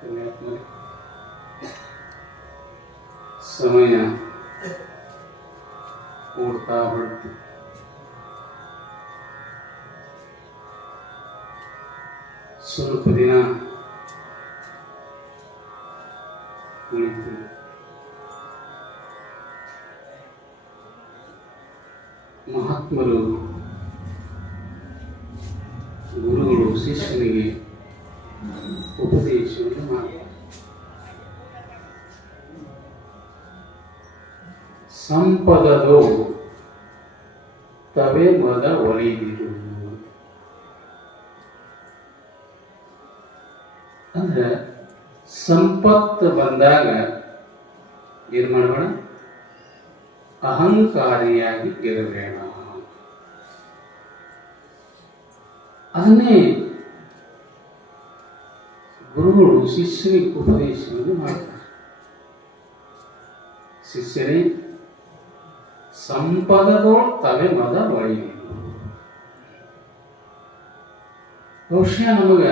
ಪುಣ್ಯಾತ್ಮರೇ. ಸಮಯ ಓಡ್ತಾ ಹೊರಡ್ತು ಸ್ವಲ್ಪ ದಿನ ಉಳಿತು ಮಹಾತ್ಮರು ಗುರುಗಳು ಶಿಷ್ಯನಿಗೆ ಸಂಪದದು ತವೆ ಮದ ಒಲಿದಿರು. ಅಂದ್ರೆ ಸಂಪತ್ತು ಬಂದಾಗ ಏನ್ ಮಾಡಬೇಡ? ಅಹಂಕಾರಿಯಾಗಿ ಇರಬೇಡ. ಅದನ್ನೇ ಗುರುಗಳು ಶಿಷ್ಯನಿಗೆ ಉಪದೇಶವನ್ನು ಮಾಡ್ತಾರೆ. ಶಿಷ್ಯರೇ ಸಂಪದದೋಳ್ ತವೆ ಮದ ಒಳಗೆ ಬಹುಶಃ ನಮಗ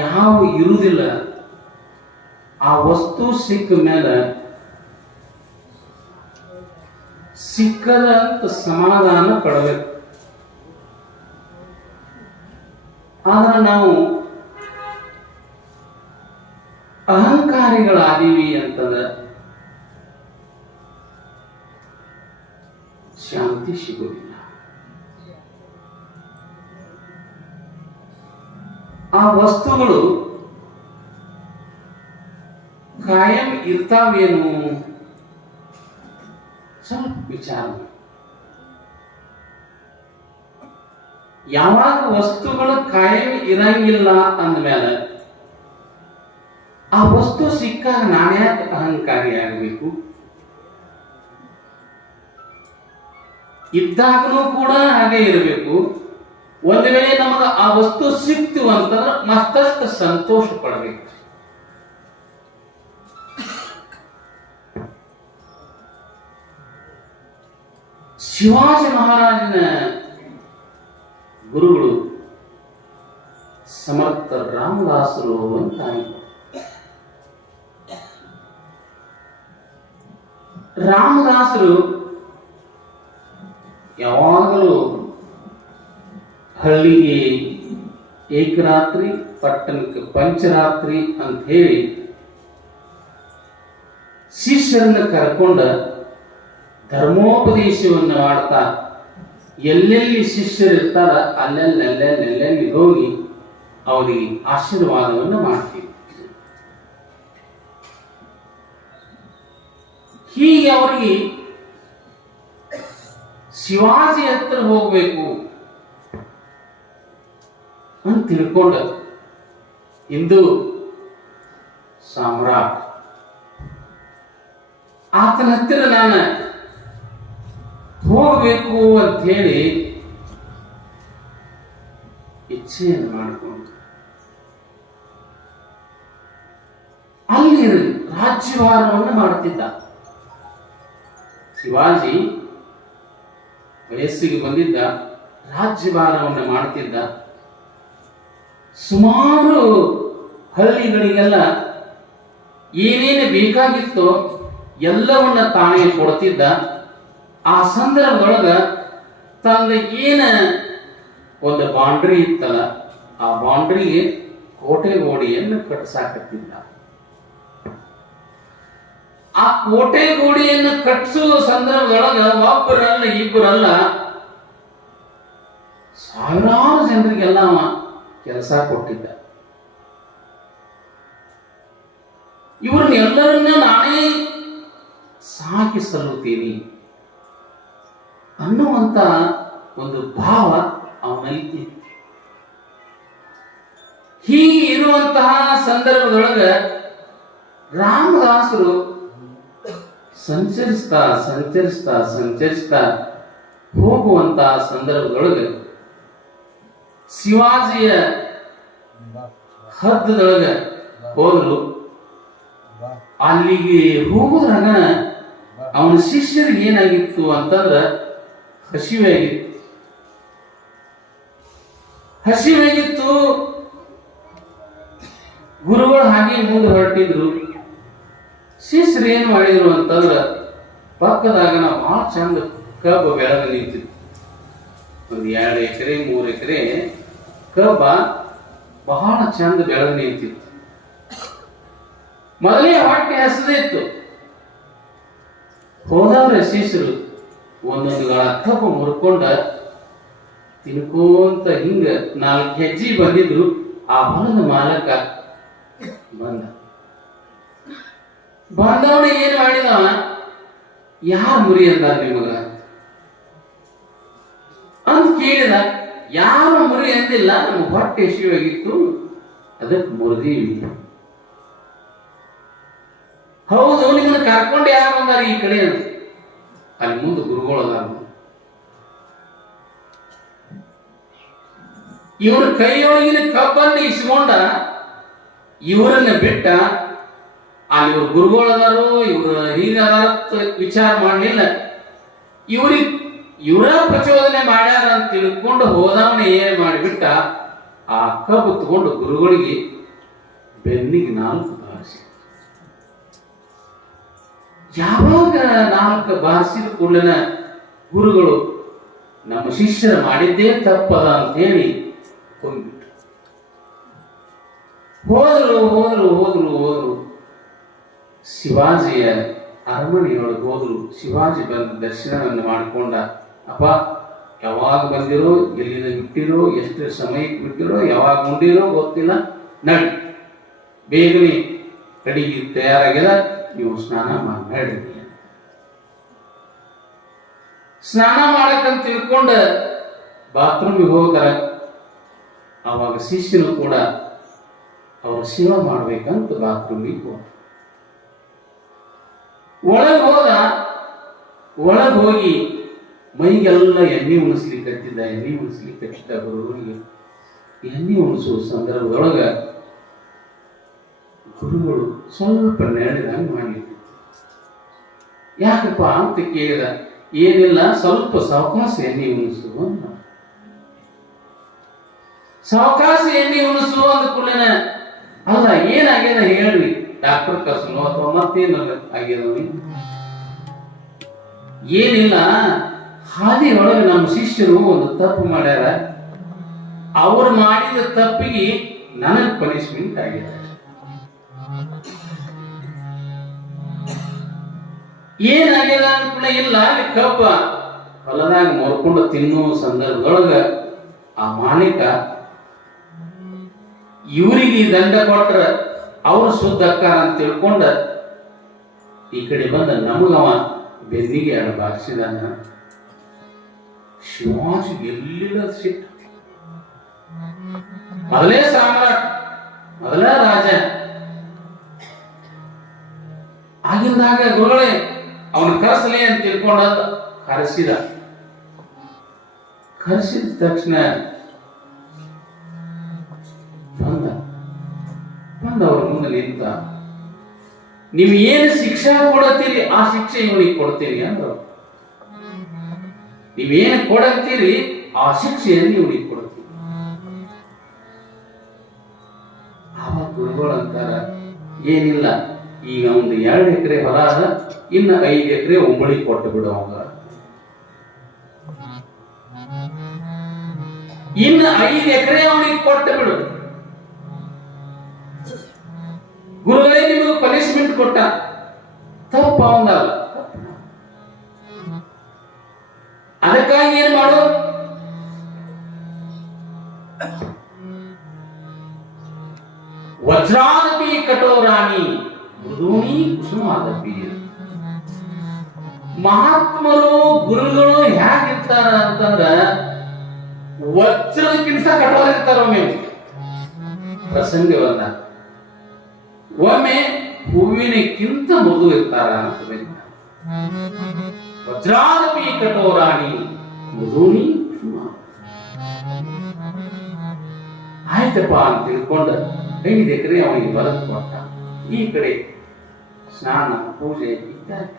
ಯಾವ ಇರುವುದಿಲ್ಲ, ಆ ವಸ್ತು ಸಿಕ್ಕ ಮೇಲೆ ಸಿಕ್ಕದ ಸಮಾಧಾನ ಪಡಬೇಕು. ಆದ್ರೆ ನಾವು ಅಹಂಕಾರಿಗಳಾದೀವಿ ಅಂತಂದ್ರೆ ಶಾಂತಿ ಸಿಗೋದಿಲ್ಲ ಆ ವಸ್ತುಗಳು ಕಾಯಂ ಇರ್ತಾವೇನು ಸ್ವಲ್ಪ ವಿಚಾರ. ಯಾವಾಗ ವಸ್ತುಗಳು ಕಾಯಂ ಇರಂಗಿಲ್ಲ ಅಂದಮೇಲೆ ಆ ವಸ್ತು ಸಿಕ್ಕಾಗ ನಾನ್ಯಾಕೆ ಅಹಂಕಾರಿ ಆಗಬೇಕು ಇದ್ದಾಗಲೂ ಕೂಡ ಹಾಗೆ ಇರಬೇಕು. ಒಂದು ವೇಳೆ ನಮಗೆ ಆ ವಸ್ತು ಸಿಕ್ತು ಅಂತಂದ್ರೆ ಮತ್ತಷ್ಟು ಸಂತೋಷ ಪಡಬೇಕು. ಶಿವಾಜಿ ಮಹಾರಾಜನ ಗುರುಗಳು ಸಮರ್ಥ ರಾಮದಾಸರು ಅಂತ ರಾಮದಾಸರು ಯಾವಾಗಲೂ ಹಳ್ಳಿಗೆ ಏಕರಾತ್ರಿ, ಪಟ್ಟಣಕ್ಕೆ ಪಂಚರಾತ್ರಿ ಅಂತ ಹೇಳಿ ಶಿಷ್ಯರನ್ನ ಕರ್ಕೊಂಡ ಧರ್ಮೋಪದೇಶವನ್ನು ಮಾಡ್ತಾ ಎಲ್ಲೆಲ್ಲಿ ಶಿಷ್ಯರಿರ್ತಾರ ಅಲ್ಲೆಲ್ಲೆಲ್ಲೆಲ್ಲೆಲ್ಲಿ ಹೋಗಿ ಅವರಿಗೆ ಆಶೀರ್ವಾದವನ್ನು ಮಾಡ್ತೀವಿ. ಹೀಗೆ ಅವರಿಗೆ ಶಿವಾಜಿ ಹತ್ರ ಹೋಗ್ಬೇಕು ಅಂತ ತಿಳ್ಕೊಂಡ. ಇಂದು ಸಾಮ್ರಾಟ್. ಆತನ ಹತ್ತಿರ ನಾನು ಹೋಗಬೇಕು ಅಂತ ಹೇಳಿ ಇಚ್ಛೆಯನ್ನು ಮಾಡಿಕೊಂಡು. ಅಲ್ಲಿ ರಾಜ್ಯಭಾರವನ್ನು ಮಾಡುತ್ತಿದ್ದ. ಶಿವಾಜಿ ವಯಸ್ಸಿಗೆ ಬಂದಿದ್ದ ರಾಜ್ಯಭಾರವನ್ನು ಮಾಡುತ್ತಿದ್ದ ಸುಮಾರು ಹಳ್ಳಿಗಳಿಗೆಲ್ಲ ಏನೇನು ಬೇಕಾಗಿತ್ತೋ ಎಲ್ಲವನ್ನ ತಾನೇ ಕೊಡ್ತಿದ್ದ. ಆ ಸಂದರ್ಭದೊಳಗ ತಂದ ಏನ ಒಂದು ಬಾಂಡ್ರಿ ಇತ್ತಲ್ಲ, ಆ ಬಾಂಡ್ರಿಗೆ ಕೋಟೆ ಗೋಡೆಯನ್ನು ಕಟ್ಸಾಕತ್ತಿದ್ದ. ಆ ಕೋಟೆ ಗೋಡಿಯನ್ನು ಕಟ್ಟಿಸುವ ಸಂದರ್ಭದೊಳಗ ಒಬ್ಬರಲ್ಲ ಇಬ್ಬರಲ್ಲ ಸಾವಿರಾರು ಜನರಿಗೆಲ್ಲ ಅವ ಕೆಲಸ ಕೊಟ್ಟಿದ್ದ. ಇವ್ರನ್ನ ಎಲ್ಲರನ್ನ ನಾನೇ ಸಾಕಿ ಸಲ್ಲುತ್ತೀನಿ ಅನ್ನುವಂತ ಒಂದು ಭಾವ ಅವನಲ್ಲಿ ಇತ್ತು ಹೀಗೆ ಇರುವಂತಹ ಸಂದರ್ಭದೊಳಗ ರಾಮದಾಸರು ಸಂಚರಿಸ್ತಾ ಸಂಚರಿಸ್ತಾ ಸಂಚರಿಸ್ತಾ ಹೋಗುವಂತಹ ಸಂದರ್ಭದೊಳಗೆ ಶಿವಾಜಿಯ ಹದ್ದದೊಳಗ ಹೋಗಲು ಅಲ್ಲಿಗೆ ಹೋಗುದ್ರಾಗ ಅವನ ಶಿಷ್ಯರಿಗೆ ಏನಾಗಿತ್ತು ಅಂತಂದ್ರ ಹಸಿವೆ ಆಗಿತ್ತು ಹಸಿವಾಗಿತ್ತು ಗುರುಗಳು ಹಾಗೆ ಮುಂದೆ ಹೊರಟಿದ್ರು. ಶಿಷ್ಯರು ಏನ್ ಮಾಡಿದ್ರು ಅಂತಂದ್ರ ಪಕ್ಕದಾಗ ನಾವು ಭಾಳ ಚಂದ ಕಬ್ಬು ಬೆಳೆದು ನಿಂತಿತ್ತು ಒಂದು ಎರಡು ಎಕರೆ, ಮೂರು ಎಕರೆ ಕಬ್ಬ ಬಹಳ ಚಂದ ಬೆಳೆದು ನಿಂತಿತ್ತು. ಮೊದಲೇ ಹೊಟ್ಟೆ ಇತ್ತು. ಹೋದವ್ರ ಶಿಷ್ಯರು ಒಂದೊಂದು ಗಳ ಕಬ್ಬು ಮುರ್ಕೊಂಡ ತಿನ್ಕೋಂತ ಹಿಂಗ ನಾಲ್ಕು ಹೆಜ್ಜೆ ಬಂದಿದ್ರು. ಆ ಹೊಲದ ಮಾಲಕ ಬಂದ. ಬಂದವನ ಏನ್ ಮಾಡಿದ? ಯಾರ ಮುರಿ ಅಂದಾರ ನಿಮಗ ಅಂತ ಕೇಳಿದ, ಯಾರ ಮುರಿ ಅಂದಿಲ್ಲ ನಮ್ಮ ಹೊಟ್ಟೆ ಹಸಿವಾಗಿತ್ತು, ಅದಕ್ಕೆ ಮುರಿದೀವಿ ಹೌದು, ನಿಮ್ಮನ್ನ ಕರ್ಕೊಂಡು ಯಾರು ಬಂದಾರ ಈ ಕಡೆ ಅಂತ. ಅಲ್ಲಿ ಮುಂದೆ ಗುರುಗಳು ಅದಾರ. ಇವ್ರ ಕೈಯೊಳಗಿನ ಕಬ್ಬನ್ನು ಇಸ್ಕೊಂಡ, ಇವರನ್ನ ಬಿಟ್ಟ ಅಲ್ಲಿ ಇವ್ರ ಗುರುಗಳದಾರು, ಇವ್ರ ಹೀಗದಾರ ವಿಚಾರ ಮಾಡಲಿಲ್ಲ. ಇವ್ರಿಗೆ ಇವರ ಪ್ರಚೋದನೆ ಮಾಡ್ಯಾರ ಅಂತ ತಿಳ್ಕೊಂಡು ಹೋದವನ ಏನ್ ಮಾಡಿಬಿಟ್ಟ, ಆ ಅಕ್ಕ ತಗೊಂಡು ಗುರುಗಳಿಗೆ ಬೆನ್ನಿಗೆ ನಾಲ್ಕು ಬಾರಿಸಿ. ಯಾವಾಗ ನಾಲ್ಕು ಬಾರಿಸಿದ ಕೂಡಲಿನ ಗುರುಗಳು ನಮ್ಮ ಶಿಷ್ಯರ ಮಾಡಿದ್ದೇ ತಪ್ಪದ ಅಂತ ಹೇಳಿ ಹೋಗ್ಬಿಟ್ರು ಹೋದ್ರು ಹೋದ್ರು ಹೋದ್ರು ಹೋದ್ರು. ಶಿವಾಜಿಯ ಅರಮನೆಯೊಳಗೆ ಹೋದ್ರು. ಶಿವಾಜಿ ಬಂದು ದರ್ಶನವನ್ನು ಮಾಡಿಕೊಂಡ, ಅಪ್ಪ, ಯಾವಾಗ ಬಂದಿರೋ, ಎಲ್ಲಿಂದ ಬಿಟ್ಟಿರೋ ಎಷ್ಟು ಸಮಯಕ್ಕೆ ಬಿಟ್ಟಿರೋ, ಯಾವಾಗ ಉಂಡಿರೋ ಗೊತ್ತಿಲ್ಲ. ನಡಿ, ಬೇಗನೆ ಕಡಿಗೆ ತಯಾರಾಗಿಲ್ಲ ನೀವು ಸ್ನಾನ ಮಾಡಿ ನಡಿ ಸ್ನಾನ ಮಾಡಕ್ಕಂತ ತಿಳ್ಕೊಂಡ ಬಾತ್ರೂಮಿಗೆ ಹೋದಾರ ಆವಾಗ ಶಿಷ್ಯನು ಕೂಡ, ಅವರು ಸೇವಾ ಮಾಡ್ಬೇಕಂತ ಬಾತ್ರೂಮಿಗೆ ಹೋದ ಒಳಗೆ ಹೋದ ಒಳಗೆ ಹೋಗಿ ಮೈಗೆಲ್ಲ ಎಣ್ಣೆ ಉಣಿಸ್ಲಿಕ್ಕತ್ತಿದ್ದ, ಎಣ್ಣೆ ಉಣಿಸ್ಲಿಕ್ಕೆ ಹತ್ತಿದ್ದ ಗುರುಗಳಿಗೆ ಎಣ್ಣೆ ಉಣಿಸುವ ಸಂದರ್ಭದೊಳಗ ಗುರುಗಳು ಸ್ವಲ್ಪ ನೆರಳಿದಂಗೆ ಮಾಡಲಿಕ್ಕೆ ಯಾಕಪ್ಪ ಅಂತ ಕೇಳಿದ, ಏನಿಲ್ಲ, ಸ್ವಲ್ಪ ಸಾವಕಾಶ ಎಣ್ಣೆ ಉಣಿಸು ಅಂತ ಸಾವಕಾಶ ಎಣ್ಣೆ ಉಣಿಸು ಅಂದ ಕೂಡಲೇ ಅಲ್ಲ ಏನಾಗ್ಯದ ಹೇಳ್ರಿ ಡಾಕ್ಟರ್ ಕರ್ಸನು ಅಥವಾ ಮತ್ತೇನು ಆಗ್ಯದ ಅವ್ನಿಗೆ? ಏನಿಲ್ಲ, ಹಾದಿ ಒಳಗೆ ನಮ್ಮ ಶಿಷ್ಯರು ಒಂದು ತಪ್ಪು ಮಾಡ್ಯಾರ. ಅವ್ರು ಮಾಡಿದ ತಪ್ಪಿಗೆ ನನಗ್ ಪನಿಷ್ಮೆಂಟ್ ಆಗಿದೆ. ಏನಾಗ್ಯದ ಕೂಡ ಇಲ್ಲ ಅಲ್ಲಿ ಕಬ್ಬ ಹೊಲದಾಗ ಮರ್ಕೊಂಡು ತಿನ್ನುವ ಸಂದರ್ಭದೊಳಗ ಆ ಮಾಲೀಕ ಇವರಿಗೆ ದಂಡ ಕೊಟ್ರ ಅವ್ರು ಶುದ್ಧ ಅಕ್ಕಾರ ಅಂತ ತಿಳ್ಕೊಂಡ ಈ ಕಡೆ ಬಂದ ನಮಗವ ಬೆನ್ನಿಗೆ ಅಣ್ಣ ಬಾರಿಸಿದಾನ. ಶಿವಾಜಿ ಎಲ್ಲಿಲ್ಲ ಸಿಟ್ಟು? ಮೊದಲೇ ಸಾಮ್ರಾಟ್, ಮೊದಲೇ ರಾಜ. ಆಗಿಂದಾಗ ಗುರುಗಳೇ, ಅವನು ಕರೆಸಲಿ ಅಂತ ತಿಳ್ಕೊಂಡ ಕರೆಸಿದ. ಕರೆಸಿದ ತಕ್ಷಣ ಅವ್ರ ನಿಂತ ನೀವು ಏನು ಶಿಕ್ಷಾ ಕೊಡತ್ತೀರಿ ಆ ಶಿಕ್ಷೆ ಇವನಿಗೆ ಕೊಡ್ತೀರಿ ಅಂದ್ರು. ನೀವೇನು ಕೊಡತ್ತೀರಿ ಆ ಶಿಕ್ಷೆಯನ್ನು ಇವನಿಗೆ ಕೊಡ್ತೀರಿ ಆವಾಗ ಗುರುಗಳು ಅಂತಾರ, ಏನಿಲ್ಲ, ಈಗ ಒಂದು ಎರಡು ಎಕರೆ ಹೊಲ ಅದ, ಇನ್ನು ಐದು ಎಕರೆ ಒಂಬಳಿ ಕೊಟ್ಟು ಬಿಡು ಇನ್ನ ಇನ್ನು ಐದು ಎಕರೆ ಅವನಿಗೆ ಕೊಟ್ಟು ಬಿಡು. ಗುರುಗಳೇ ನಿಮಗೆ ಪನಿಷ್ಮೆಂಟ್ ಕೊಟ್ಟ ತಪ್ಪ ಅವಂದಲ್ಲ ಅದಕ್ಕಾಗಿ ಏನ್ ಮಾಡು ವಜ್ರಾದಪಿ ಕಠೋರಾಣಿ ಮೃದೂಣಿ ಕುಸುಮಾದಪಿ ಮಹಾತ್ಮರು ಗುರುಗಳು ಹೇಗಿರ್ತಾರ ಅಂತಂದ್ರ ವಜ್ರದಕ್ಕಿಂತ ಕಠೋರ ಇರ್ತಾರ ಒಮ್ಮೆ ಪ್ರಸಂಗ ಬಂದ ಒಮ್ಮೆ ಹೂವಿನಕ್ಕಿಂತ ಮೃದು ಇರ್ತಾರ ಅಂತ ಬರೀತಾರೆ. ವಜ್ರಾದಪಿ ಕಠೋರಾಣಿ ಮೃದೂಣಿ ಕುಸುಮ ಆಯ್ತಪ್ಪ ಅಂತ ತಿಳ್ಕೊಂಡ ಐದು ಎಕರೆ ಅವನಿಗೆ ಬರತ್ ಕೊಟ್ಟ. ಈ ಕಡೆ ಸ್ನಾನ, ಪೂಜೆ ಇತ್ಯಾದಿ.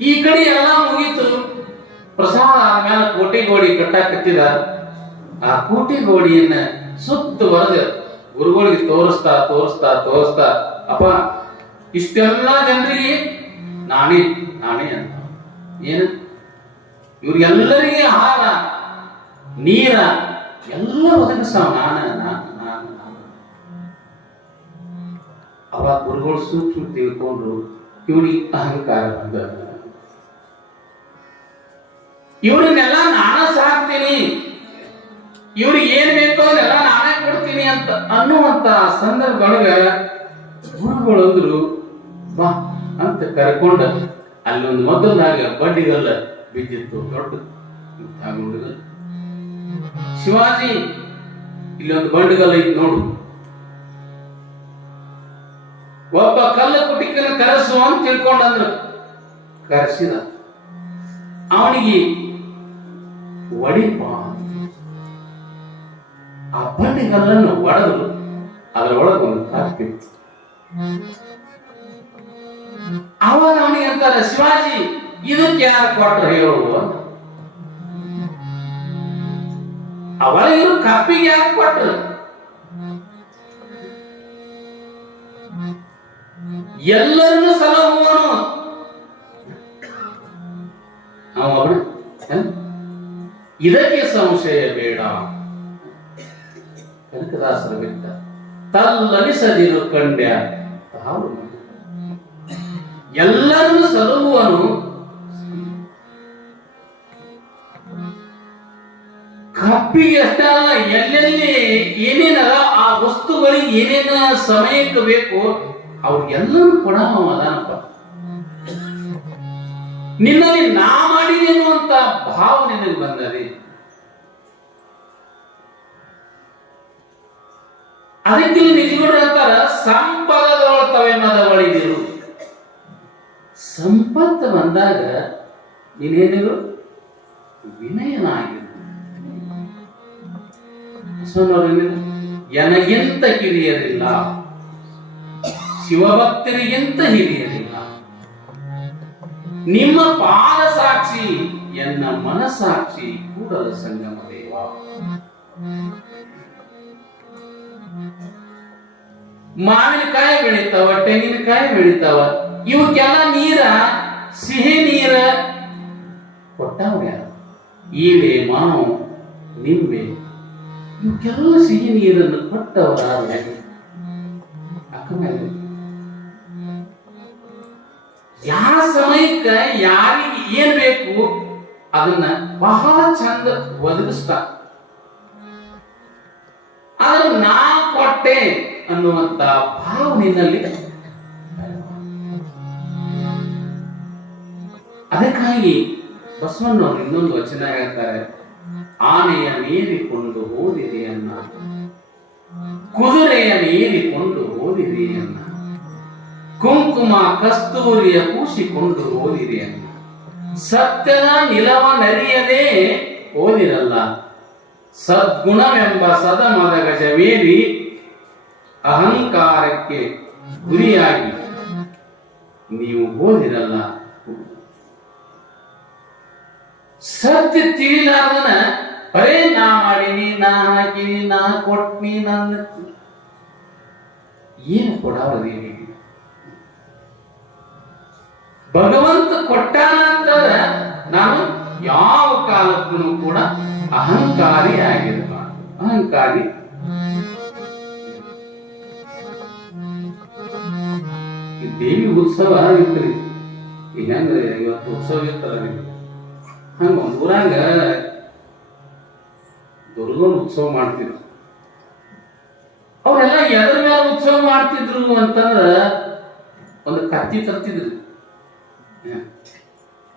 ಈ ಕಡೆ ಎಲ್ಲ ಮುಗೀತು. ಪ್ರಸಾದ ಆದ್ಮೇಲೆ ಕೋಟಿ ಗೋಡಿ ಕಟ್ಟಾಕತ್ತಿದ. ಆ ಕೋಟಿ ಗೋಡಿಯನ್ನ ಸುತ್ತುವರೆದ ಗುರುಗಳಿಗೆ ತೋರಿಸ್ತಾ ತೋರಿಸ್ತಾ ತೋರಿಸ್ತಾ, ಅಪ್ಪ, ಇಷ್ಟೆಲ್ಲ ಜನರಿಗೆ ನಾನೇ ನಾನೇ ಅಂತ. ಏನು? ಇವ್ರಿಗೆಲ್ಲರಿಗೆ ಆಹಾರ ನೀರ, ಎಲ್ಲ ಒದಗಿಸ್ತಾವ ನಾನ, ನಾನು ನಾನು ಗುರುಗಳು ಸೂಕ್ಷ್ಮ ತಿಳ್ಕೊಂಡ್ರು ಇವನಿಗೆ ಅಹಂಕಾರ ಬಂದ ಇವರನ್ನೆಲ್ಲ ನಾನ ಸಾಕ್ತೀನಿ. ಇವ್ರಿಗೆ ಏನ್ ಬೇಕೋ ಅದೆಲ್ಲ ಅಂತ ಅನ್ನುವಂತ ಸಂದರ್ಭದೊಳಗ ಗುರುಗಳು ಅಂದ್ರು, ಬಾ ಅಂತ ಕರ್ಕೊಂಡ ಅಲ್ಲೊಂದು ಮೊದಲಾಗ ಬಂಡಿಗಲ್ಲ ಬಿದ್ದಿತ್ತು, ದೊಡ್ಡ. ಶಿವಾಜಿ, ಇಲ್ಲೊಂದು ಬಂಡಿಗಲ್ಲ ಐತಿ ನೋಡು. ಒಬ್ಬ ಕಲ್ಲ ಕುಟಿಕನ ಕರೆಸು ಅಂತ ತಿಳ್ಕೊಂಡಂದ್ರು ಕರೆಸಿದ. ಅವನಿಗೆ ಒಡಿಪ ಆ ಬಂಡಿಗಲ್ಲನ್ನು ಒಡೆದು ಅದರೊಳಗೆ ಒಂದು ತಪ್ಪಿತ್ತು ಅವಾಗ ಅವನಿಗೆ ಅಂತಾರೆ, ಶಿವಾಜಿ, ಇದಕ್ಕೆ ಯಾರು ಕೊಟ್ರು ಹೇಳು ಅವರ ಇವರು ಕಪ್ಪಿಗೆ ಯಾಕೆ ಕೊಟ್ಟರು? ಎಲ್ಲರನ್ನು ಸಲಹುವನು. ಅವನು ಇದಕ್ಕೆ ಸಂಶಯ ಬೇಡ. ಕನಕದಾಸರ ಬಿಟ್ಟ ತಲ್ಲನಿಸದಿರು ಕಂಡ್ಯ. ತಾವು ಎಲ್ಲರನ್ನು ಸಲಹುವನು ಕಪ್ಪಿಗೆ ಎಷ್ಟಲ್ಲ ಎಲ್ಲೆಲ್ಲಿ ಏನೇನದ ಆ ವಸ್ತುಗಳಿಗೆ ಏನೇನ ಸಮಯಕ್ಕೆ ಬೇಕು ಅವ್ರಿಗೆಲ್ಲರೂ ಕೂಡ ಅದಾನಪ್ಪ. ನಿನ್ನಲ್ಲಿ ನಾ ಮಾಡಿದೆ ಅನ್ನುವಂತ ಭಾವ ನಿನಗೆ ಬಂದದೆ. ಅದಕ್ಕೆ ನಿಜಗಳು ಹೇಳ್ತಾರ ಸಂಪದದೊಳತವೆ ಮದ ಒಳಿದಿರು ಸಂಪತ್ತು ಬಂದಾಗ ನೀನೇನಿರು ವಿನಯನಾಗಿರು. ಎನಗಿಂತ ಕಿರಿಯರಿಲ್ಲ. ಶಿವಭಕ್ತರಿಗಿಂತ ಹಿರಿಯರಿಲ್ಲ. ನಿಮ್ಮ ಪಾದ ಸಾಕ್ಷಿ ಎನ್ನ ಮನಸಾಕ್ಷಿ ಕೂಡಲ ಸಂಗಮ ದೇವ ಮಾವಿನಕಾಯಿ ಬೆಳಿತಾವ ತೆಂಗಿನಕಾಯಿ ಬೆಳಿತಾವ. ಇವಕ್ಕೆಲ್ಲ ನೀರ, ಸಿಹಿ ನೀರ ಕೊಟ್ಟಾವ ಈಳೆ ಮಾವು, ನಿಂಬೆ, ಇವಕ್ಕೆಲ್ಲ ಸಿಹಿ ನೀರನ್ನು ಕೊಟ್ಟವರ ಯಾವ ಸಮಯಕ್ಕ ಯಾರಿಗೆ ಏನ್ ಬೇಕು ಅದನ್ನ ಬಹಳ ಚಂದ ಒದಗಿಸ್ತಾ ಆದ್ರೆ ನಾ ಕೊಟ್ಟೆ ಅನ್ನುವಂತ ಭಾವ ನಿನ್ನಲ್ಲಿ ಅದಕ್ಕಾಗಿ ಬಸವಣ್ಣವರು ಇನ್ನೊಂದು ವಚನ ಹೇಳ್ತಾರೆ, ಆನೆಯ ಮೀರಿಕೊಂಡು ಹೋದಿದೆ ಅನ್ನ ಕುದುರೆಯ ಮೀರಿಕೊಂಡು ಹೋದಿದೆ ಅನ್ನ ಕುಂಕುಮ ಕಸ್ತೂರಿಯ ಕೂಸಿಕೊಂಡು ಓದಿದೆಯನ್ನ ಅನ್ನ ಸತ್ಯದ ನಿಲವ ನರಿಯದೆ ಓದಿರಲ್ಲ ಸದ್ಗುಣವೆಂಬ ಸದಮದ ಗಜವೇರಿ ಅಹಂಕಾರಕ್ಕೆ ಗುರಿಯಾಗಿ ನೀವು ಓದಿರಲ್ಲ ಸತ್ಯ ತಿಳಿಲಾರ್ದನ ಬರೇ ನಾ ಮಾಡೀನಿ, ನಾ ಹಾಕಿನಿ ನಾ ಕೊಟ್ನಿ, ನನ್ನ ಏನು ಕೊಡಾವದೇನಿ ಭಗವಂತ ಕೊಟ್ಟಾನ ಅಂತಂದ್ರೆ ನಾನು ಯಾವ ಕಾಲಕ್ಕೂ ಕೂಡ ಅಹಂಕಾರಿ ಆಗಿರಬಾರ್ದು ಅಹಂಕಾರಿ ದೇವಿ ಉತ್ಸವ ಈಗ ಹೆಂಗ್ರಿ ಇವತ್ತು ಉತ್ಸವ ಇತ್ತಲ್ಲ ನಿಮ್ಗೆ. ಹಂಗ ಊರಾಗ ದುರ್ಗನ್ ಉತ್ಸವ ಮಾಡ್ತಿದ್ರು. ಅವರೆಲ್ಲ ಎದ್ರ ಮೇಲೆ ಉತ್ಸವ ಮಾಡ್ತಿದ್ರು ಅಂತಂದ್ರ ಒಂದು ಕತ್ತಿ ತರ್ತಿದ್ರು.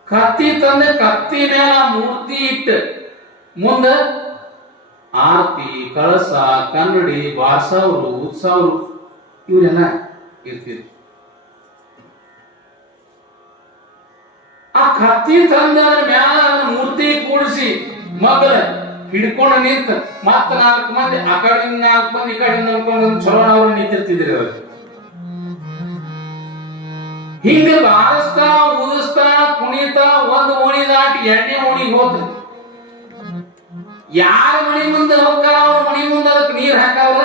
ಕತ್ತಿ ತಂದ ಕತ್ತಿ ಮೇಲೆ ಮೂರ್ತಿ ಇಟ್ಟು ಮುಂದ ಆರತಿ, ಕಳಸ, ಕನ್ನಡಿ ಬಾಸವರು ಉತ್ಸವರು ಇವರೆಲ್ಲ ಇರ್ತಿದ್ರು. ಕತ್ತಿ ತಂದ ಮ್ಯಾಲ ಮೂರ್ತಿ ಕೂಡಿಸಿ ಮಗಳ ಹಿಡ್ಕೊಂಡು ನಿಂತ ಮತ್ತ ನಾಲ್ಕು ಮಂದಿ ಆ ಕಡೆಯಿಂದ ನಾಲ್ಕು ಮಂದಿ ಈ ಕಡೆಯಿಂದ ಒಂದು ಚಲೋ ಅವ್ರು ನಿಂತಿರ್ತಿದ್ರಿ ಅವ್ರು ಹಿಂಗ ಬಾರಿಸ್ತಾ, ಉದಿಸ್ತಾ, ಕುಣಿತಾ, ಒಂದು ಓಣಿ ದಾಟಿ ಎರಡನೇ ಓಣಿಗೆ ಹೋದ್ರಿ. ಯಾರ ಮನಿ ಮುಂದೆ ಹೋಗ್ತಾರ ಅವ್ರ ಮನಿ ಮುಂದೆ ಅದಕ್ಕೆ ನೀರ್ ಹಾಕವ್ರ?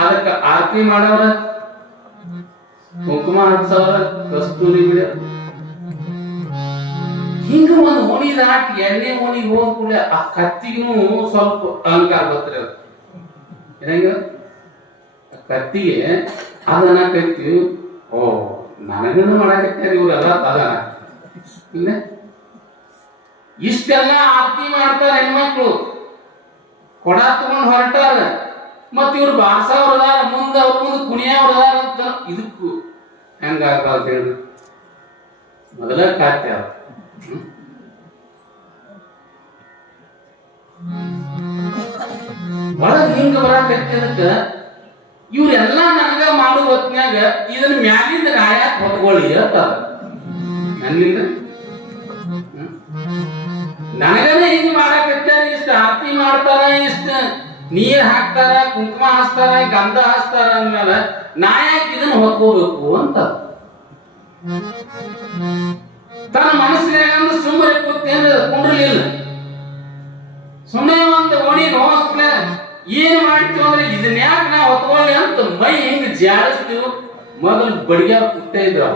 ಅದಕ್ಕ ಆರತಿ ಮಾಡವ್ರ ಕುಂಕುಮ ಹಚ್ಚವ್ರ, ಕಸ್ತೂರಿ ಬಿಡ ಹಿಂಗ ಒಂದು ಓಣಿ ದಾಟಿ ಎಣ್ಣೆ ಓಣಿ ಹೋದ ಕೂಡಲೇ ಆ ಕತ್ತಿಗೂ ಸ್ವಲ್ಪ ಅಲಂಕಾರ ಬರ್ತಾರೆ ಏನಂಗ? ಕತ್ತಿಗೆ ಅದನ್ನ ಕತ್ತಿ ಓ ನನಗನ್ನು ಮಾಡಕತ್ತಾರೆ ಇವರೆಲ್ಲ ಅದನ್ನ. ಇಲ್ಲ? ಇಷ್ಟೆಲ್ಲ ಆರ್ತಿ ಮಾಡ್ತಾರ ಹೆಣ್ಮಕ್ಳು. ಕೊಡ ತಗೊಂಡ್ ಹೊರಟಾರ. ಮತ್ ಇವ್ರು ಬಾರ್ಸವ್ರ ಅದಾರ ಮುಂದ ಅವ್ರ ಮುಂದೆ ಕುಣಿಯವ್ರದಾರ ಅಂತ ಇದಕ್ಕೂ ಹೆಂಗಾಗ್ಬಾರ್ದು ಹೇಳಿ. ಮೊದಲ ಕಾತ್ಯ ಒಳಗ್ ಹಿಂಗ ಬರಾಕತ್ತಿದಕ್ಕ ಇವ್ರೆಲ್ಲ ನನಗ ಮಾಡೋ ಹೊತ್ನ್ಯಾಗ ಇದನ್ನ ಮ್ಯಾಲಿಂದ ಗಾಯಕ್ ಹೊತ್ಕೊಳ್ಳಿ ಅಂತ. ನನ್ನಿಂದ? ನನಗನೇ ಹಿಂಗ ಮಾಡಾಕತ್ತಾರ ಇಷ್ಟ ಆರತಿ ಮಾಡ್ತಾರ, ಇಷ್ಟ ನೀರ್ ಹಾಕ್ತಾರ, ಕುಂಕುಮ ಹಾಸ್ತಾರ, ಗಂಧ ಹಾಸ್ತಾರ ಅಂದ್ಮೇಲೆ ನಾ ಯಾಕೆ ಇದನ್ನ ಹೊತ್ಕೋಬೇಕು ಅಂತ. ತನ್ನ ಮನಸ್ಸಿನಾಗ ಸುಮ್ಮನೆ ಕೂತೇನು ಕುಂಡ್ರಲಿಲ್ಲ. ಸುಮ್ಮನೆ ಒಂದು ಓಣಿ ಹೋಗ್ಲೆ ಏನ್ ಮಾಡ್ತೀವಿ ಅಂದ್ರೆ ಇದನ್ನ ಯಾಕೆ ನಾ ಹೊತ್ಕೊಳ್ಳಿ ಅಂತ ಮೈ ಹೆಂಗ್ ಜಾರಿಸ್ತೀವಿ ಮೊದಲು ಬಡಿಗೆ ಕುಟ್ಟೆ ಇದ್ರು?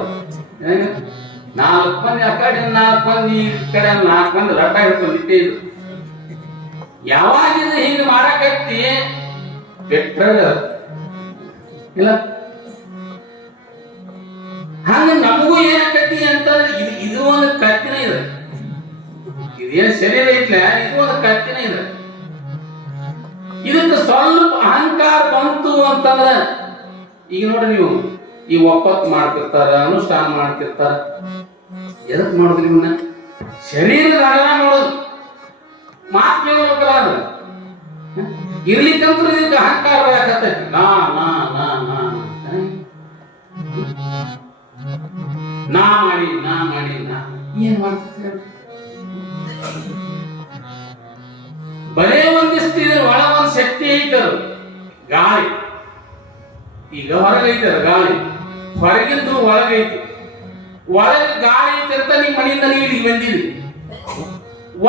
ನಾಲ್ಕು ಮಂದಿ ಆ ಕಡೆ, ನಾಲ್ಕು ಮಂದಿ ಈ ಕಡೆ, ನಾಲ್ಕು ಮಂದಿ ರಟ್ಟ ಹಿಡ್ಕೊಂಡು ಇಟ್ಟೇ ಇದ್ರು ಯಾವಾಗ ಇದು ಹಿಂಗ್ ಮಾಡಕತ್ತಿ? ಬೆಟ್ರ ಇಲ್ಲ ಹಂಗ ನಮಗೂ ಏನಾಕತಿ ಅಂತಂದ್ರೆ ಇದು ಇದು ಒಂದು ಕತ್ತಿನ ಇದೆ. ಇದೇನ್ ಶರೀರ ಐತ್ಲ, ಇದು ಒಂದು ಕತ್ತಿನ ಇದೆ. ಇದಕ್ಕೆ ಸ್ವಲ್ಪ ಅಹಂಕಾರ ಬಂತು ಅಂತಂದ್ರ, ಈಗ ನೋಡ್ರಿ ನೀವು, ಈ ಒಪ್ಪತ್ ಮಾಡ್ತಿರ್ತಾರ, ಅನುಷ್ಠಾನ ಮಾಡ್ತಿರ್ತಾರ. ಎದಕ್ ಮಾಡುದ್ರಿ ಇವನ್ನ ಶರೀರದ ಅಗಲ ನೋಡುದು. ಮಾತು ಕೇಳಬೇಕಲ್ಲ ಅದು. ಇರ್ಲಿಕ್ಕಂತ ಇದಕ್ಕೆ ಅಹಂಕಾರ ಬರಾಕತ್ತೈತಿ. ನಾ ನಾ ನಾ ನಾ? ನಾ ಮಾಡಿ ನಾ ಮಾಡಿ, ನಾ. ಏನ್ ಮಾಡ್ತಿರ್ತೀರ ಬರೇ ಒಂದಿಷ್ಟು ಇದ್ರ ಒಳ ಒಂದ್ ಶಕ್ತಿ ಐತದ. ಗಾಳಿ. ಈಗ ಹೊರಗೈತದ ಗಾಳಿ. ಹೊರಗಿದ್ದು ಒಳಗೈತಿ ಒಳಗ ಗಾಳಿ ಐತಿರ್ತ ನಿಮ್ ಮನೆಯಿಂದ ನೀವು ಇಲ್ಲಿಗೆ ಬಂದಿರಿ.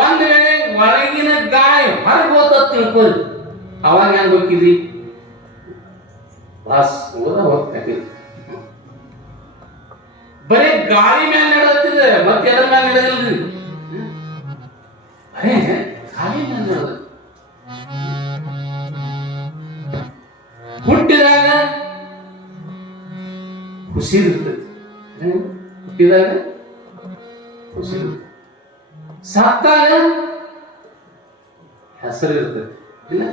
ಒಂದ್ ವೇಳೆ ಒಳಗಿನ ಗಾಳಿ ಹೊರಗೆ ಹೋತ ಅವಾಗ ಹೆಂಗ್ ಹೋಗಿದ್ರಿ ಬಸ್ ಹೋದ ಹೋಗ್ತೈತಿ ಬರೀ ಗಾಳಿ ಮೇಲೆ ನಡೆಯುತ್ತಿದೆ ಮತ್ತೆ ಎದ್ರ ಮೇಲೆ ನಡೆದಿಲ್ರಿ? ಬರೇ ಗಾಳಿ ಮೇಲೆ ನಡೆದ. ಹುಟ್ಟಿದಾಗ ಖುಷಿ ಇರ್ತೈತಿ? ಹುಟ್ಟಿದಾಗ? ಖುಷಿ ಇರ್ತೈತಿ. ಸತ್ತಾಗ ಹೆಸರು ಇರ್ತೈತಿ. ಇಲ್ಲ?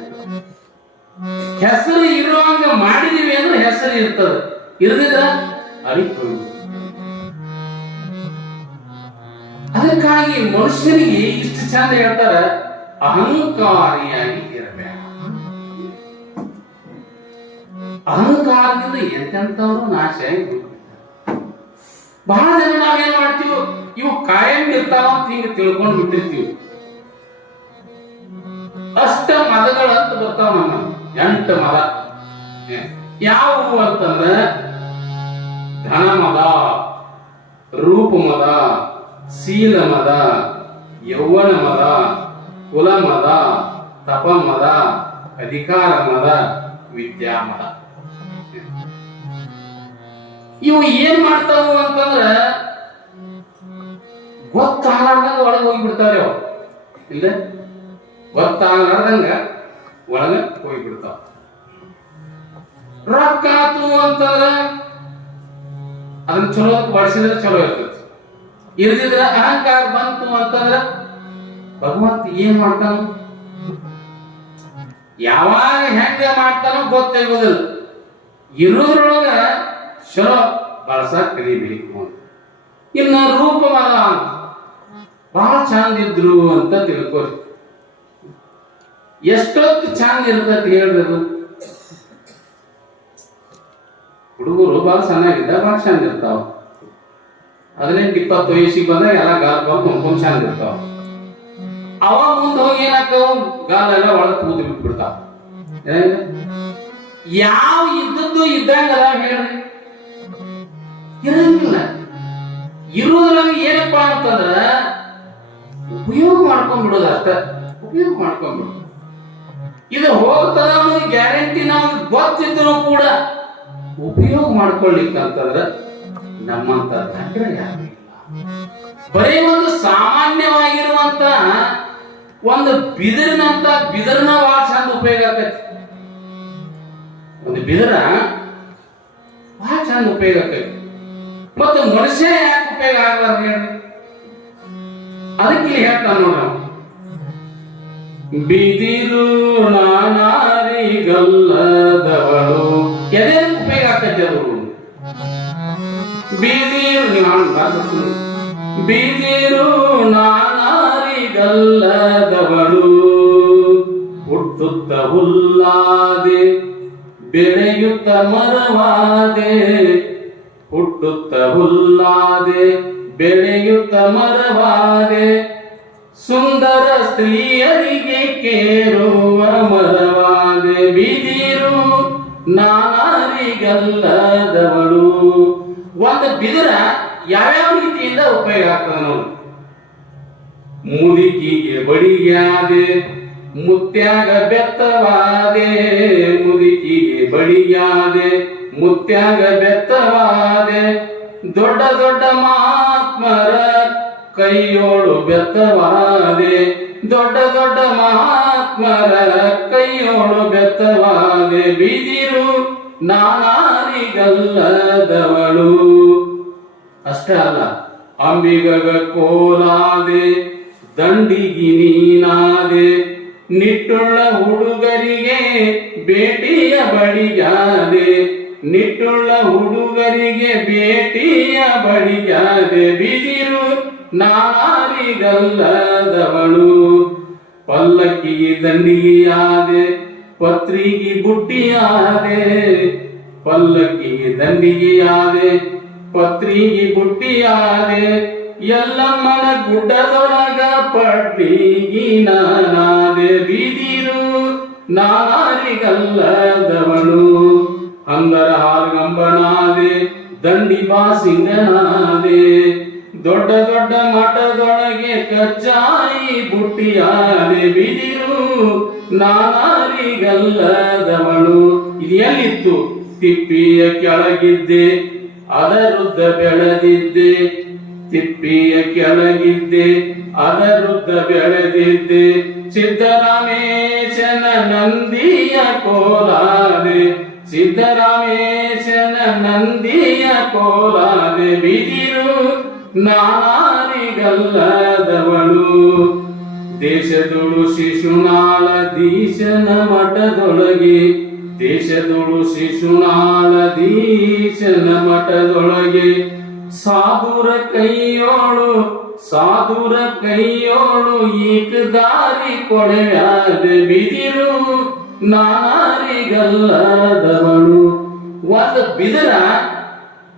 ಹೆಸರು ಇರುವಂಗ ಮಾಡಿದೀವಿ ಅಂದ್ರೆ ಹೆಸರು ಇರ್ತದೆ. ಇರದಿದ್ರ ಅಳಿತು ಅದಕ್ಕಾಗಿ ಮನುಷ್ಯನಿಗೆ ಇಷ್ಟು ಚಂದ ಹೇಳ್ತಾರ, ಅಹಂಕಾರಿಯಾಗಿ ಇರಬೇಕು ಅಹಂಕಾರದಿಂದ ಎಂತೆಂಥವ್ರು ನಾಶ ಆಗಿ. ಬಹಳ ಜನ ನಾವೇನ್ ಮಾಡ್ತೀವಿ, ಇವು ಕಾಯಂ ಇರ್ತಾವ ಅಂತ ಹಿಂಗ ತಿಳ್ಕೊಂಡು ಬಿಟ್ಟಿರ್ತೀವಿ. ಅಷ್ಟ ಅಂತ ಬರ್ತಾವ ನಮ್ಮ ಎಂಟು ಮದ. ಯಾವುವು ಅಂತಂದ್ರ ಧನ ಮದ ರೂಪ ಮದ ಶೀಲ ಮದ ಯೌವನ ಮದ ಕುಲ ಮದ ತಪ ಮದ ಅಧಿಕಾರ ಮದ ವಿದ್ಯಾ ಮದ ಇವು ಏನ್ ಮಾಡ್ತಾವು ಅಂತಂದ್ರ ಗೊತ್ತಾಗಲಾರ್ದಂಗ ಒಳಗೆ ಹೋಗಿಬಿಡ್ತಾವ್ರಿ ಅವು ಇಲ್ಲ ಗೊತ್ತಾಗಲಾರ್ದಂಗ ಒಳಗ ಹೋಗಿಬಿಡ್ತಾವ. ರೊಕ್ಕ ಆತು ಅಂತಂದ್ರ ಅದನ್ನ ಚಲೋ ಬಳಸಿದ್ರೆ ಚಲೋ ಇರ್ತೈತಿ. ಇರ್ದಿದ್ರ ಅಹಂಕಾರ ಬಂತು ಅಂತಂದ್ರ ಭಗವಂತ ಏನ್ ಮಾಡ್ತಾನ? ಯಾವಾಗ ಹೆಂಗ ಮಾಡ್ತಾನೋ ಗೊತ್ತಾಗೋದಿಲ್ಲ. ಇರೋದ್ರೊಳಗ ಶರೋ ಬಳಸ ಕಲಿಬೇಕು ಅಂತ. ಇನ್ನ ರೂಪವಲ್ಲ ಅಂತ ಬಹಳ ಚಂದ ಇದ್ರು ಅಂತ ತಿಳ್ಕೊರಿ. ಎಷ್ಟೊತ್ತು ಚಂದ ಇರ್ತೈತಿ ಅದು ಹುಡುಗರು ಬಹಳ ಚೆನ್ನಾಗಿದ್ದ, ಬಹಳ ಚಂದ ಇರ್ತಾವ. ಹದಿನೆಂಟು, ಇಪ್ಪತ್ತು ವಯಸ್ಸಿಗೆ ಬಂದ್ರೆ ಎಲ್ಲ ಗಾಲ್ ಬಂದು ಕುಂಕೊಂಡ್ ಚಂದ ಇರ್ತಾವ. ಅವಾಗ ಮುಂದೆ ಹೋಗಿ ಏನಾಗ್ತಾವ? ಗಾಲೆಲ್ಲ ಒಳಗೆ ಕೂದು ಬಿಟ್ಬಿಡ್ತಾವ? ಯಾವ ಇದ್ದದ್ದು ಇದ್ದಂಗ ಅದಾವ ಹೇಳ್ರಿ. ಇರಂಗಿಲ್ಲ. ಇರುವುದ್ರಾಗ ಏನಪ್ಪ ಅಂತಂದ್ರ, ಉಪಯೋಗ ಮಾಡ್ಕೊಂಡ್ಬಿಡೋದು ಅಷ್ಟ. ಉಪಯೋಗ ಮಾಡ್ಕೊಂಡ್ಬಿಡೋದು ಇದು ಹೋಗ್ತದ ಗ್ಯಾರಂಟಿ ನಮ್ಗೆ ಗೊತ್ತಿದ್ರು ಕೂಡ ಉಪಯೋಗ ಮಾಡ್ಕೊಳ್ಳಿಕ್ಕಂತಂದ್ರ ನಮ್ಮಂತ ಧನ್ಯರು ಬರೀ ಒಂದು ಸಾಮಾನ್ಯವಾಗಿರುವಂತ ಒಂದು ಬಿದಿರಿನಂತ ಬಿದಿರನ ಭಾಳ ಅಂತ ಉಪಯೋಗ ಆಕೈತಿ. ಒಂದು ಬಿದಿರ ಭಾಳ ಚಂದ ಉಪಯೋಗ ಆಕೈತಿ. ಮತ್ತು ಮನುಷ್ಯ ಯಾಕೆ ಉಪಯೋಗ ಆಗಬಾರ್ದು ಹೇಳಿ ಅದಕ್ಕೆ ಇಲ್ಲಿ ನೋಡ್ರಿ ಬಿದಿರು ನಾನಾರಿಗಲ್ಲದವಳು ಬಿದಿರು ನಾನಾರಿಗಲ್ಲದವಳು. ಹುಟ್ಟುತ್ತ ಹುಲ್ಲಾದೆ, ಬೆಳೆಯುತ್ತ ಮರವಾದೆ. ಹುಟ್ಟುತ್ತ ಹುಲ್ಲಾದೆ, ಬೆಳೆಯುತ್ತ ಮರವಾದೆ. ಸುಂದರ ಸ್ತ್ರೀಯರಿಗೆ ಕೇರುವ ಮರವಾದೆ. ಬಿದಿರು ನಾನಾರಿಗಲ್ಲದವಳು. ಒಂದು ಬಿದಿರ ಯಾವ್ಯಾವ ರೀತಿಯಿಂದ ಉಪಯೋಗ ಆಗ್ತದೆ ನೋಡಿ? ಮುದುಕಿಗೆ ಬಡಿಯಾದೆ ಮುತ್ಯಾಗ ಬೆತ್ತವಾದೆ ಮುದುಕಿಗೆ ಬಡಿಯಾದೆ ಮುತ್ಯಾಗ ಬೆತ್ತವಾದೆ, ದೊಡ್ಡ ದೊಡ್ಡ ಮಹಾತ್ಮರ ಕೈಯೋಳು ಬೆತ್ತವಾದೆ, ದೊಡ್ಡ ದೊಡ್ಡ ಮಹಾತ್ಮರ ಕೈಯೋಳು ಬೆತ್ತವಾದೆ, ಬಿದಿರು ನಾನಾರಿಗಲ್ಲದವಳು. ಅಷ್ಟೇ ಅಲ್ಲ. ಅಂಬಿಗಗ ಕೋಲಾದೆ, ದಂಡಿಗಿ ನೀನಾದೆ, ನಿಟ್ಟುಳ್ಳ ಹುಡುಗರಿಗೆ ಭೇಟಿಯ ಬಡಿಯಾದೆ ನಿಟ್ಟುಳ್ಳ ಹುಡುಗರಿಗೆ ಭೇಟಿಯ ಬಡಿಯಾದೆ ಬಿದಿರು ನಾರಿಗಲ್ಲದವಳು. ಪಲ್ಲಕ್ಕಿಗೆ ದಂಡಿಗೆಯಾದೆ, ಪತ್ರಿಗೆ ಬುಟ್ಟಿಯಾದೆ, ಪಲ್ಲಕ್ಕಿಗೆ ದಂಡಿಗೆಯಾದೆ ಪತ್ರಿಗೆ ಗುಟ್ಟಿಯಾದೆ ಎಲ್ಲಮ್ಮನ ಗುಡ್ಡದೊಳಗ ಪಟ್ಟಿಗಿ ನಾನಾದೆ ಬೀದಿರು, ನಾರಿಗಲ್ಲದವಳು. ಅಂದರ ಹಾಲ್ಗಂಬನಾದೆ ದಂಡಿ ಬಾಸಿಂಗನಾದೆ ದೊಡ್ಡ ದೊಡ್ಡ ಮಠದೊಳಗೆ ಕಚ್ಚಾಯಿ ಬುಟ್ಟಿಯಾದೆ ಬಿದಿರು, ನಾನಾರಿಗಲ್ಲದವಳು. ಇದು ಎಲ್ಲಿತ್ತು? ತಿಪ್ಪಿಯ ಕೆಳಗಿದ್ದೆ. ಅದರುದ್ದ ಬೆಳೆದಿದ್ದೆ, ತಿಪ್ಪಿಯ ಕೆಳಗಿದ್ದೆ, ಅನರುದ್ಧ ಬೆಳೆದಿದ್ದೆ, ಸಿದ್ದರಾಮೇಶನ ನಂದಿಯ ಕೋಲಾದೆ ಸಿದ್ದರಾಮೇಶನ ನಂದಿಯ ಕೋಲಾದೆ ಬಿದಿರು ನಾರಿಗಲ್ಲದವಳು ದೇಶದೊಳು ಶಿಶುನಾಳ ದೀಶನ ಮಠದೊಳಗೆ ದೇಶದೊಳು ಶಿಶುನಾಳ ದೀಶನ ಮಠದೊಳಗೆ ಸಾಧುರ ಕೈಯೋಳು ಸಾಧುರ ಕೈಯೋಳು ಈಕ ದಾರಿ ಕೊಡೆಯಾದ ಬಿದಿರು. ನಾರಿಗಲ್ಲದವಳು ಒಂದು ಬಿದಿರ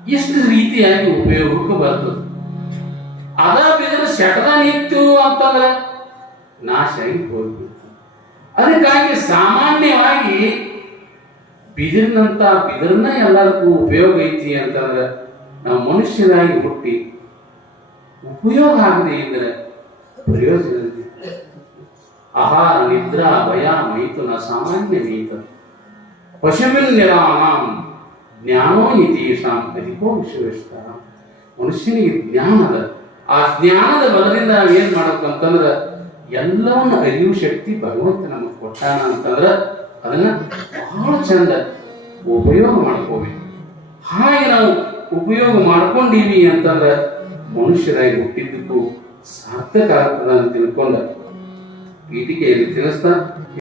ಇಷ್ಟು ರೀತಿಯಾಗಿ ಉಪಯೋಗಕ್ಕೆ ಬರ್ತದೆ. ಅದ ಬಿದಿರು ಶಟದ ನಿಂತು ಅಂತಂದ್ರೆ ನಾಶ ಹೋಗ್ಬಿಡ್ತು. ಅದಕ್ಕಾಗಿ ಸಾಮಾನ್ಯವಾಗಿ ಬಿದಿರಿನಂತ ಬಿದಿರನ್ನ ಎಲ್ಲರಿಗೂ ಉಪಯೋಗ ಐತಿ ಅಂತಂದ್ರೆ ನಾವು ಮನುಷ್ಯನಾಗಿ ಹುಟ್ಟಿ ಉಪಯೋಗ ಆಗದೆ ಇದ್ರೆ ಪ್ರಯೋಜನ. ಆಹಾರ ನಿದ್ರಾ, ಭಯ, ಮೈಥುನ, ಸಾಮಾನ್ಯ ನೀತ ಪಶುವಿನ ನಿರಾಮಾಂ, ಜ್ಞಾನೋ ನಿತೀಶಾಂ ಅಧಿಕೋ ವಿಶ್ವೇಶ್ವರ ಮನುಷ್ಯನಿಗೆ ಜ್ಞಾನದ ಆ ಜ್ಞಾನದ ಬಲದಿಂದ ಏನ್ ಅಂತಂದ್ರ ಎಲ್ಲವನ್ನು ಅರಿವು ಶಕ್ತಿ ಭಗವಂತ ನಮಗೆ ಕೊಟ್ಟಾನ ಅಂತಂದ್ರ ಅದನ್ನ ಬಹಳ ಚಂದ. ಉಪಯೋಗ ಮಾಡ್ಕೋಬೇಕು ಹಾಗೆ ನಾವು ಉಪಯೋಗ ಮಾಡ್ಕೊಂಡೀವಿ ಅಂತಂದ್ರ ಮನುಷ್ಯರಾಗಿ ಹುಟ್ಟಿದ್ದಕ್ಕೂ ಸಾರ್ಥಕ ಆಗ್ತದ ಅಂತ ತಿಳ್ಕೊಂಡ. ಪೀಠಿಕೆಯಲ್ಲಿ ತಿಳಿಸ್ತಾ